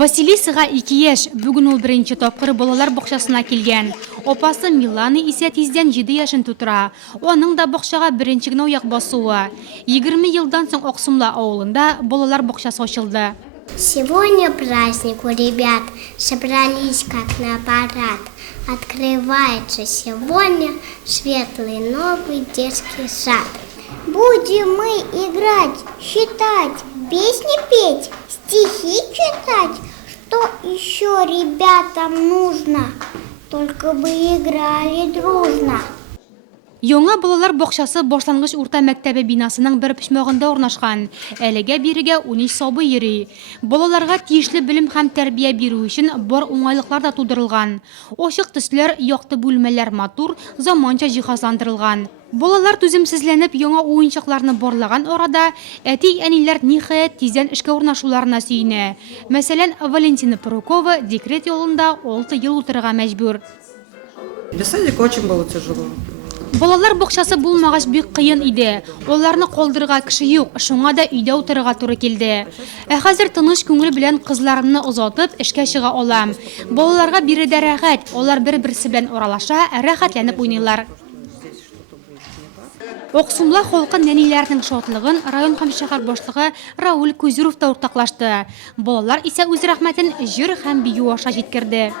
Василисаға 2 яш, бүгін ул бірінші тапқыр балалар бақшасына келген. Опасы Миланы исә тизден 7 яшын тутыра. Оның да бақшаға бірінші генә аяк басуы. 20 елдан соң Аксумла авылында балалар бақшасы ачылды. Сегодня праздник у ребят, собрались как на парад. Открывается сегодня светлый новый детский сад. Будем мы играть, считать, песни петь, стихи читать. Что еще ребятам нужно? Только бы играли дружно. Яңа балалар бақшасы башлангыч урта мәктәбе бинасының бер почмагында урнашкан. Әлегә бирегә 13 сабый йөри. Балаларга тиешле белем һәм тәрбия бирү өчен бар уңайлыклар да тудырылган. Ачык төсләр, якты бүлмәләр матур, заманча җиһазландырылган. Балалар түземсезләнеп яңа уенчыкларны борлаган арада, әти-әниләр ниһаять тиздән эшкә урнашуларына сөенә. Мәсәлән, Валентина Прокова декрет ялында 6 ел утырырга мәҗбүр. Без садика очень было тяжело. Балалар бакчасы булмагач бик кыен иде. Аларны калдырырга кеше юк, шуңа да өйдә утырырга туры килде. Хәзер тыныч күңел белән кызларымны озатып эшкә чыга алам. Балаларга биредә рәхәт, алар бер-берсе белән аралаша, рәхәтләнеп уйныйлар. Аксумла халкы нәниләрнең шатлыгын район һәм шәһәр башлыгы Рауль Кузюров та уртаклашты. Балалар исә үз рәхмәтен җыр һәм бию аша җиткерде.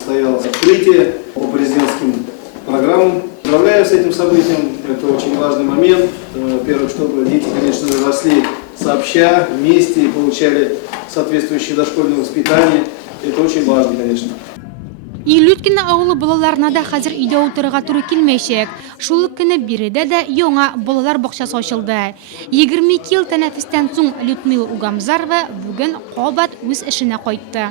Стояло открытие по президентским программам. Поздравляю с этим событием. Это очень важный момент. Во-первых, чтобы дети, конечно же, росли сообща, вместе и получали соответствующее дошкольное воспитание. Это очень важно, конечно. Илүткене авылы балаларына да хәзер өйдә утырырга туры килмәячәк. Шул ук көне биредә дә яңа балалар бакчасы ачылды. 22 ел тәнәфестән соң Людмила Угамзарова бүген кабат үз эшенә кайтты.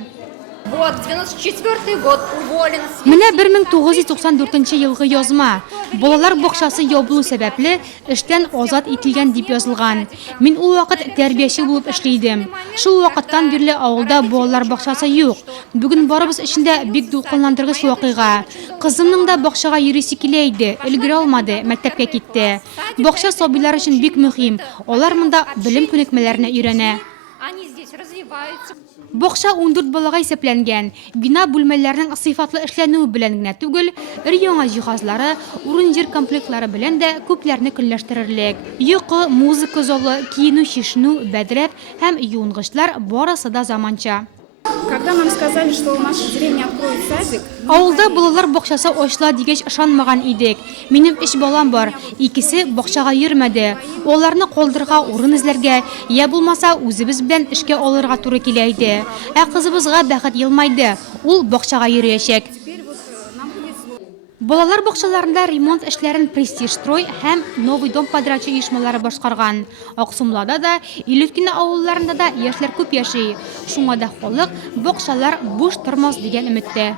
Вот, 94 год уволен. Менә 1994 елгы язма. Балалар бакчасы ябылу сәбәпле эштән азат ителгән дип язылган. Мин ул вакыт тәрбияче булып эшлидем. Шул вакыттан бирле авылда балалар бакчасы юк. Бүген барыбыз эчендә бик дулкынландыргыч вакыйга. Кызымның да бакчага йөрисе килә иде, өлгерә алмады, мәктәпкә китте. Бакча сабыйлар өчен бик мөһим. Алар монда белем күнекмәләренә өйрәнә. Они здесь развиваются. Бакча 14 балага исәпләнгән. Бина бүлмәләренең сыйфатлы эшләнүе белән генә түгел, яңа җиһазлары, урын-җир комплектлары белән дә күпләрне көнләштерерлек. Йокы, музыка залы, киенү, чишенү, бәдрәп һәм юынгычлар барысы да заманча. Когда нам сказали, что в нашей деревне откроют садик, Авылда балалар бакчасы ачыла дигәч ышанмаган идек. Минем 3 балам бар, икесе бакчага йөрмәде. Аларны калдырга урын эзләргә, я булмаса үзебез белән эшкә алырга туры килә иде. Кызыбызга бәхет елмайды, ул бакчага йөриячәк. Балалар бакчаларында ремонт эшләрен Престиж строй һәм Новый дом подрядчы оешмалары башкарган. Аксумлада да, Илүткене авылларында да яшьләр күп яши. Шуңа да халык бакчалар буш тормас дигән өметтә.